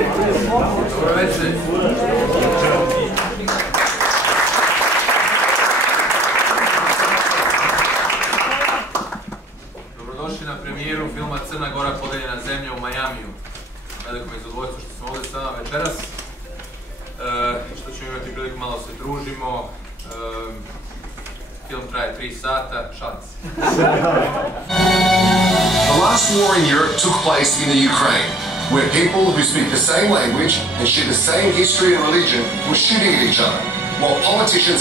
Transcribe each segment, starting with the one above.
Dobro večer. Dobrodošli na premijeru filma Crna Gora podeljena zemlja u Majamiju. Veliko mi je zadovoljstvo što smo ovdje s vama večeras. Što ćemo imati priliku malo se družimo. Film traje 3 sata, šalim se. The last war in Europe took place in the Ukraine, where people who speak the same language and share the same history and religion were shooting at each other, while politicians...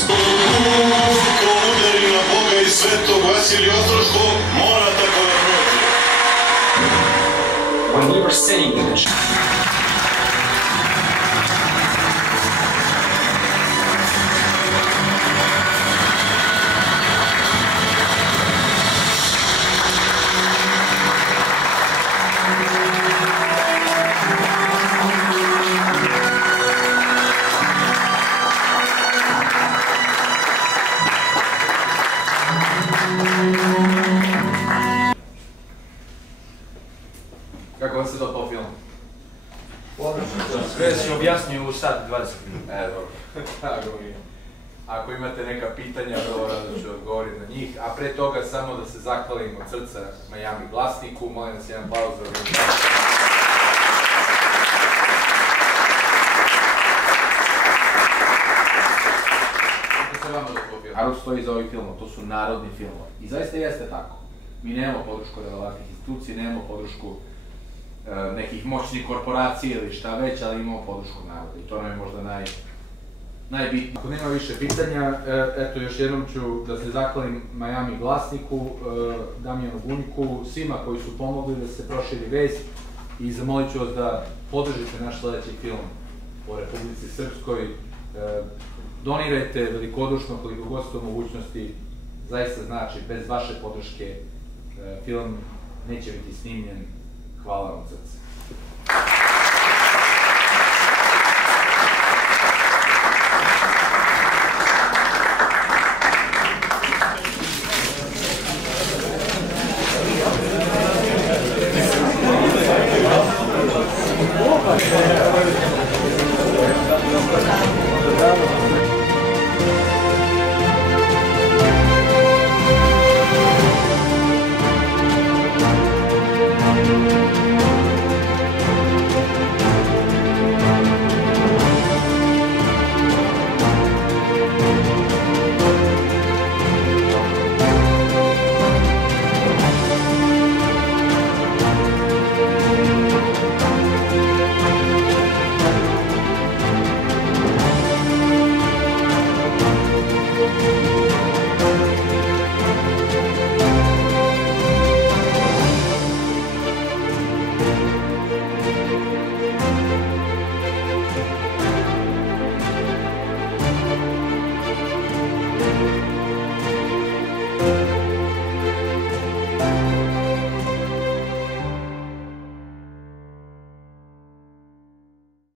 When we were sitting in the Kako vam se dopao film? Sve si objasnio u sat 20 minuta. Dobro. Ako imate neka pitanja, vrlo rado ću odgovoriti na njih. A pre toga samo da se zahvalim od srca Majami Glasniku. Molim vas jedan aplauz za organizaciju. Kako se vama dopao film? Narod stoji za ovih filmova, to su narodni filmovi. I zaista jeste tako. Mi nemamo podršku relevantnih institucija, nemamo podršku nekih moćnih korporacija ili šta već, ali imamo podršku naroda i to nam je možda najbitnije. Ako nema više pitanja, eto još jednom ću da se zahvalim Majami Glasniku, Damjanu Bunjku, svima koji su pomogli da se proširi vest i zamolit ću vas da podržite naš sledeći film o Republici Srpskoj. Donirajte velikodušno koliko god su to mogućnosti, zaista znači, bez vaše podrške film neće biti snimljen. Hvala vam srce.